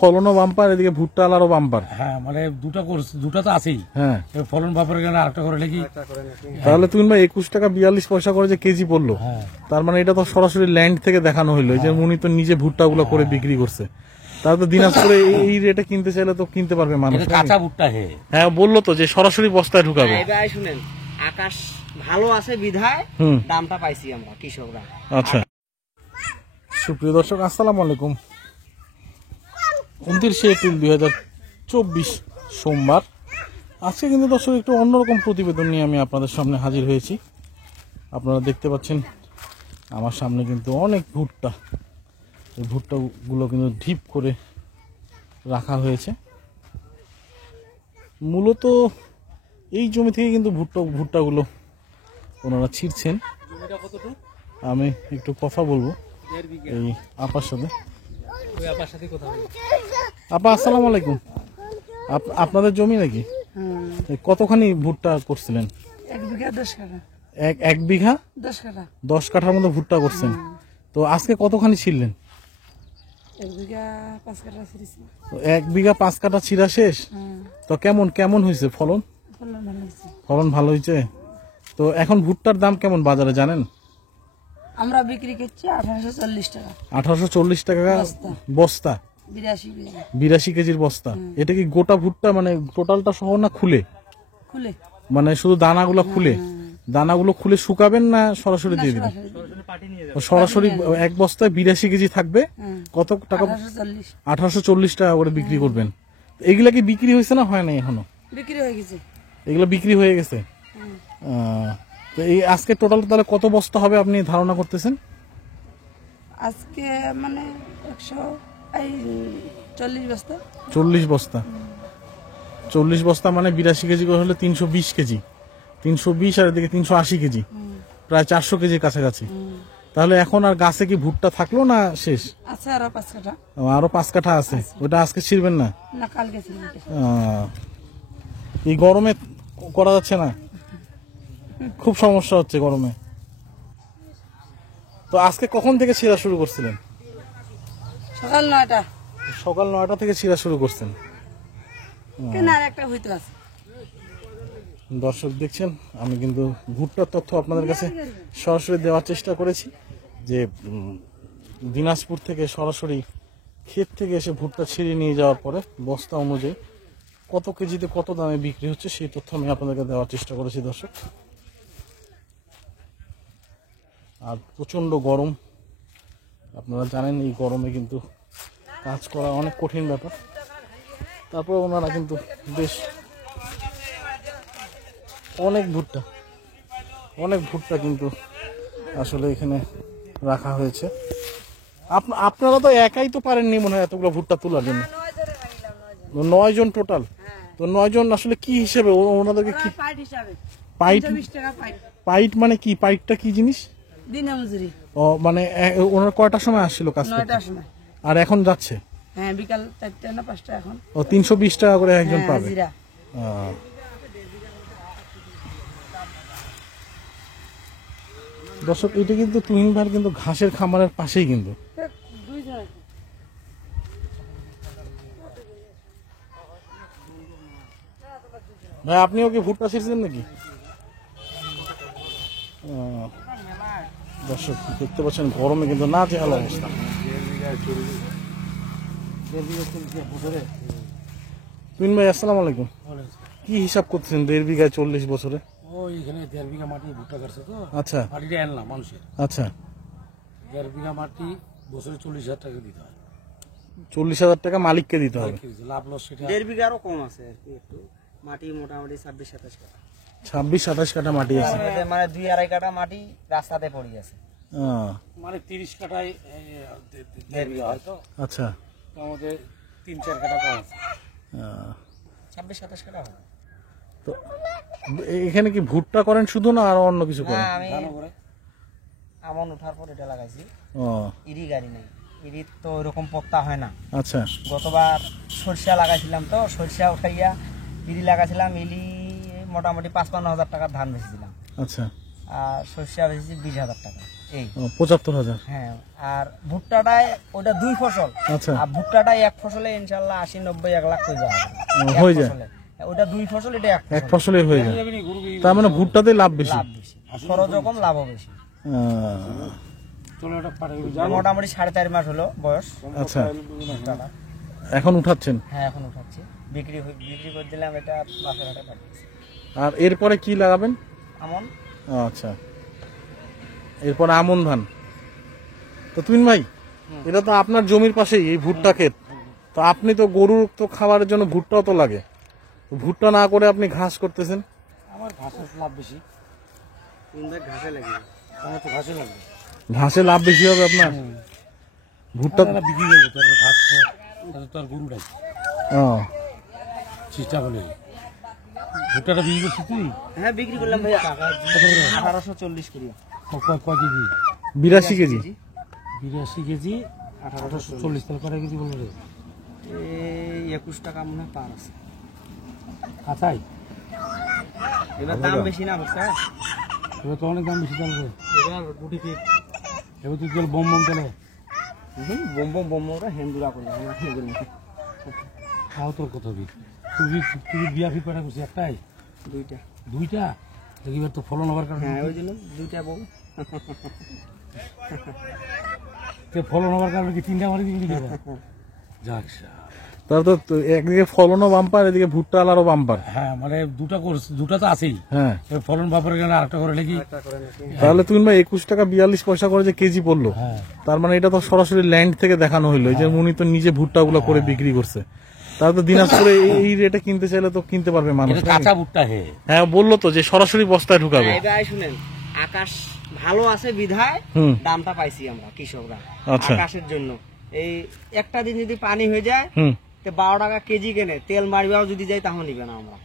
ফলনও bumper, এদিকে ভুট্টা আলারও bumper. হ্যাঁ মানে দুটা তো আছেই। হ্যাঁ, ফলন বাম্পার গেলে আরেকটা করে নাকি। তাহলে তুমি ভাই 21 টাকা 42 পয়সা করে যে কেজি পড়লো, তার মানে এটা তো সরাসরি ল্যান্ড থেকে দেখানো হইলো। এই যে উনি তো নিজে ভুট্টা গুলো করে বিক্রি করছে, তাহলে তো দিনাজপুরে এই রেটে কিনতে চাইলে তো কিনতে পারবে মানুষ। কাঁচা ভুট্টা। হ্যাঁ, বললো তো যে সরাসরি বস্তায় ঢুকাবে। শুনেন, আকাশ ভালো আছে বিধায় দামটা পাইছি আমরা কৃষকরা। আচ্ছা, সুপ্রিয় দর্শক আসসালামু আলাইকুম। 29 এপ্রিল 2024 সোমবার। আজকে কিন্তু দর্শক একটু অন্যরকম প্রতিবেদন নিয়ে আমি আপনাদের সামনে হাজির হয়েছি। আপনারা দেখতে পাচ্ছেন আমার সামনে কিন্তু অনেক ভুট্টা, এই ভুট্টাগুলো কিন্তু ঢিপ করে রাখা হয়েছে। মূলত এই জমি থেকে কিন্তু ভুট্টাগুলো ওনারা ছিঁড়ছেন। আমি একটু কথা বলবো এই আপার সাথে। আপা আসসালামু আলাইকুম, আপনাদের জমি নাকি? কতখানি ভুট্টা করছিলেন? 1 বিঘা 10 কাঠা। 1 বিঘা 10 কাঠা। 10 কাঠার মতো ভুট্টা করছেন। তো আজকে কতখানি ছিললেন? 1 বিঘা 5 কাঠা ছিড়েছি। 1 বিঘা 5 কাঠা ছিঁড়া শেষ। তো কেমন হয়েছে ফলন? ফলন ভালো হয়েছে। ফলন ভালো হয়েছে। তো এখন ভুট্টার দাম কেমন বাজারে জানেন? আমরা বিক্রি করছি 1840 টাকা। 1840 টাকা বস্তা। 82 কেজির বস্তা। এটা কি গোটা ভুট্টা মানে টোটালটা সহ না খুলে? খুলে। মানে শুধু দানাগুলো খুলে? দানাগুলো খুলে শুকাবেন না সরাসরি দিয়ে দিবেন? সরাসরি এক বস্তায় 82 কেজি থাকবে। কত টাকা? 1840 টাকা করে বিক্রি করবেন। এগুলা কি বিক্রি হয়েছে না হয় না এখনো? বিক্রি হয়ে গেছে। এগুলো বিক্রি হয়ে গেছে। তো এই আজকে টোটাল তাহলে কত বস্তা হবে আপনি ধারণা করতেছেন? আজকে মানে 140 বস্তা। 40 বস্তা। 40 বস্তা মানে 82 কেজি করে হলে 320 কেজি। 320 আর এদিকে 380 কেজি, প্রায় 400 কেজির কাছাকাছি। তাহলে এখন আর গাছে কি ভুট্টা থাকলো না শেষ? আছে আরো 5 কাঠা। আরো 5 কাঠা আছে। ওটা আজকে ছিড়বেন না? না, কালকে ছিড়ব। এই গরমে করা যাচ্ছে না, খুব সমস্যা হচ্ছে গরমে। তো আজকে কখন থেকে ছিঁড়া শুরু করছিলেন? সকাল 9টা। সকাল 9টা থেকে ছিঁড়া শুরু করছেন। কেন আর একটা হইতো আছে। দর্শক দেখছেন, আমি কিন্তু ভুট্টার তথ্য আপনাদের কাছে সরাসরি দেওয়ার চেষ্টা করেছি যে দিনাজপুর থেকে সরাসরি ক্ষেত থেকে এসে ভুট্টা ছিঁড়ে নিয়ে যাওয়ার পরে বস্তা অনুযায়ী কত কেজিতে কত দামে বিক্রি হচ্ছে সেই তথ্য আমি আপনাদেরকে দেওয়ার চেষ্টা করেছি দর্শক। আর প্রচণ্ড গরম, আপনারা জানেন এই গরমে কিন্তু কাজ করা অনেক কঠিন ব্যাপার। তারপর ওনারা কিন্তু বেশ অনেক ভুট্টা কিন্তু আসলে এখানে রাখা হয়েছে। আপনারা তো একাই তো পারেননি মনে হয় এতগুলো ভুট্টা তোলার জন্য। 9 জন টোটাল। তো 9 জন আসলে কি হিসেবে ওনাদেরকে কি? পাইট মানে কি? পাইটটা কি জিনিস? দিনমজুরি। ও মানে ওনার কয়টার সময় আসছিল কাজ করতে? 9টার সময়। আর এখন যাচ্ছে? হ্যাঁ, বিকাল 4টা না 5টা এখন। ও 320 টাকা করে একজন পাবে। দর্শক এটা কিন্তু তুহিন ভাইয়ের কিন্তু ঘাসের খামারের পাশেই কিন্তু। ভাই আপনিও কি ভুট্টা ছিঁড়ছেন নাকি? দর্শক দেখতে পাচ্ছেন গরমে কিন্তু না জেহাল অবস্থা। তুহিন ভাই আসসালামু আলাইকুম, কি হিসাব করতেছেন 1.5 বিঘায় 40 বছরে? এখানে 1.5 বিঘা মাটি ভুট্টা করছে তো। আচ্ছা, মাটিটা আনলাম মানুষের। আচ্ছা, 1.5 বিঘা মাটি বছরে 40,000 টাকা দিতে হয়। 40,000 টাকা মালিককে দিতে হবে। লাভ লস সেটা 1.5 বিঘারও কম আছে আর কি। একটু মাটি মোটামুটি 26-27 কাঠা। 26-27 কাঠা মাটি আছে, মানে 2-2.5 কাঠা মাটি রাস্তাতে পড়ে আছে। মানে 30 কাঠায় 1.5 বিঘা হয় তো। আচ্ছা, আমাদের 3-4 কাঠা কম আছে। 26-27 কাঠা হয়। তো এখানে কি ভুট্টা করেন শুধু না আর অন্য কিছু করেন? আমি আমন উঠার পর এটা লাগাইছি। ইরি গাড়ি নাই, ইরি তো ওইরকম পত্তা হয় না। আচ্ছা, গতবার সরিষা লাগাইছিলাম তো, সরিষা উঠাইয়া ইরি লাগাইছিলাম। ইলি মোটামুটি 55,000 টাকার ধান বেচেছিলাম। আচ্ছা, আর সরিষা বেচেছি 20,000 টাকা। এই 75,000। হ্যাঁ, আর ভুট্টাটায় ওটা 2 ফসল, আচ্ছা আর ভুট্টাটায় এক ফসলে ইনশাল্লাহ 80-90-1 লাখ হয়ে যাবে। হয়ে যায়। ওটা 2 ফসল, এটা এক ফসলে হয়ে যায়, তার মানে ভুট্টাতে লাভ বেশি। লাভ বেশি, খরচ কম, লাভও বেশি। চলো এটা পারে মোটামুটি 4.5 মাস হলো বয়স। আচ্ছা, ভুট্টাটা এখন উঠাচ্ছেন? হ্যাঁ, এখন উঠাচ্ছি, বিক্রি করে দিলাম, এটা বাসের হাটে পাঠিয়েছি। আর এরপরে কি লাগাবেন? আমন। আচ্ছা, এরপরে আমন ধান। তো তুমিন ভাই, এটা তো আপনার জমির পাশেই এই ভুট্টা ক্ষেত, তো আপনি তো গরুর তো খাবারের জন্য ভুট্টাও তো লাগে, তো ভুট্টা না করে আপনি ঘাস করতেছেন? আমার ঘাসের লাভ বেশি। ঘাসে লাগে, আমার তো ঘাসে লাগবে। ঘাসে লাভ বেশি হবে আপনার? ভুট্টা বিক্রি করবো তোর ঘাস, তোর গরু নাই ও, চেষ্টা বলে ভুট্টাটা বিক্রি করছিস তুই? হ্যাঁ, বিক্রি করলাম ভাইয়া 1840 করি। কয় কেজি? 82 কেজি। 82 কেজি 1840, তাহলে কয় কেজি বলবো রে? এই 21 টাকা মনে হয় পার আছে। কাঁচাই এবার দাম বেশি না বুঝছে? এবার তো অনেক দাম বেশি চলবে। এবার গুটি ফিট এবার তুই চল বম বম চলে বোম ওরা হেন্দুরা করলাম আমরা নিজের মতো। তাও তোর কথা বি তুই বিয়া ফি পাঠা করছিস একটাই? দুইটা দেখি এবার তো ফলন হবার কারণে। হ্যাঁ, ওই জন্য 2টা বউ। ফলন হবার কারণে কি 3টা মারি দিবি? যাক, তার তো একদিকে ফলনও বাম্পার, এদিকে ভুট্টা আলারও বাম্পার। হ্যাঁ মানে দুটা তো আছেই। হ্যাঁ, এবার ফলন বাপার গেলে আরেকটা করে নাকি। তাহলে তুমি ভাই 21 টাকা 42 পয়সা করে যে কেজি পড়লো, হ্যাঁ, তার মানে এটা তো সরাসরি ল্যান্ড থেকে দেখানো হইলো, এই যে উনি তো নিজে ভুট্টা গুলো করে বিক্রি করছে। তাহলে তো দিনাজপুরে এই রেটে কিনতে চাইলে তো কিনতে পারবে মানুষ। এটা কাঁচা ভুট্টা। হ্যাঁ, বললো তো যে সরাসরি বস্তায় ঢুকাবে। এটাই শুনেন, আকাশ ভালো আছে বিধায় হুম, দামটা পাইছি আমরা কৃষকরা। আচ্ছা। আকাশের জন্য এই একটা দিন যদি পানি হয়ে যায়, হুম, তো 12 টাকা কেজি কেনে, তেল মারবাও যদি যাই তাহলে নিবে না আমরা।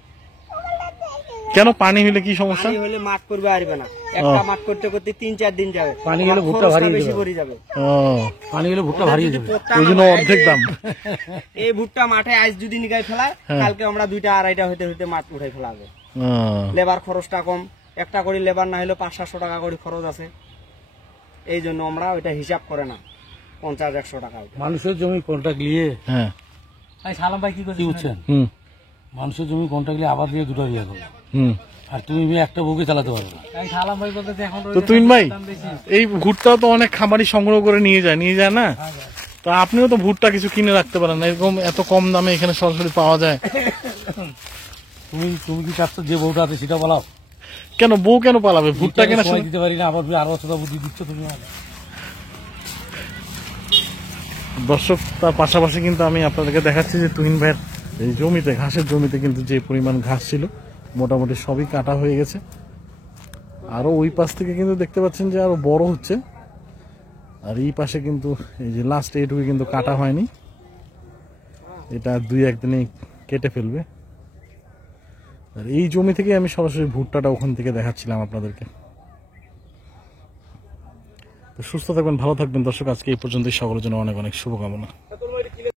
কেন? পানি হইলে কি সমস্যা? পানি হলে মাঠ করবে আসবে না, একটা মাঠ করতে করতে 3-4 দিন যাবে, পানি গেলে ভুট্টা খরচটা ভারী বেশি যাবে। পড়ে যাবে। ও, পানি গেলে ভুট্টা ভারী যদি যাবে, পোক্তা ওই জন্য না হয়, অর্ধেক দাম। এই ভুট্টা মাঠে আইস যদি নিগাই ফেলায়, কালকে আমরা 2টা-2.5টা হইতে হইতে মাঠ উঠাই ফেলা হবে। ও, লেবার খরচটা কম, একটা করে লেবার না হলে 500-700 টাকা করে খরচ আছে। এই জন্য আমরা ওইটা হিসাব করে না, 50-100 টাকা। মানুষের জমি কন্ট্রাক্ট নিয়ে। হ্যাঁ, সালাম ভাই কি কি বুঝছেন? হুম, মানুষের জমি কন্ট্রাক্ট নিয়ে আবার দিয়ে দুটো বিয়ে করলো, হুম। আর তুমি মেয়ে একটা বউকে চালাতে পারবে না। সালাম ভাই বলতে এখন তো তুমিন ভাই, এই ভুট্টাও তো অনেক খামারি সংগ্রহ করে নিয়ে যায় না? তো আপনিও তো ভুট্টা কিছু কিনে রাখতে পারেন, এরকম এত কম দামে এখানে সরাসরি পাওয়া যায়। তুমি কি চাচ্ছ যে বউটা আছে সেটা বলাও? কেন বউ কেন পালাবে? ভুট্টা কেনা সময় দিতে পারি না, আবার আরো ছোটা বুদ্ধি দিচ্ছ তুমি। দর্শক, তার পাশাপাশি কিন্তু আমি আপনাদেরকে দেখাচ্ছি যে তুহিন ভাইয়ের এই জমিতে, ঘাসের জমিতে কিন্তু যে পরিমাণ ঘাস ছিল মোটামুটি সবই কাটা হয়ে গেছে। আরো ওই পাশ থেকে কিন্তু দেখতে পাচ্ছেন যে আরো বড় হচ্ছে, আর এই পাশে কিন্তু এই যে লাস্ট এইটুকু কিন্তু কাটা হয়নি, এটা 2-1 দিনে কেটে ফেলবে। আর এই জমি থেকে আমি সরাসরি ভুট্টাটা ওখান থেকে দেখাচ্ছিলাম আপনাদেরকে। তো সুস্থ থাকবেন, ভালো থাকবেন দর্শক, আজকে এই পর্যন্তই। সকলের জন্য অনেক অনেক শুভকামনা।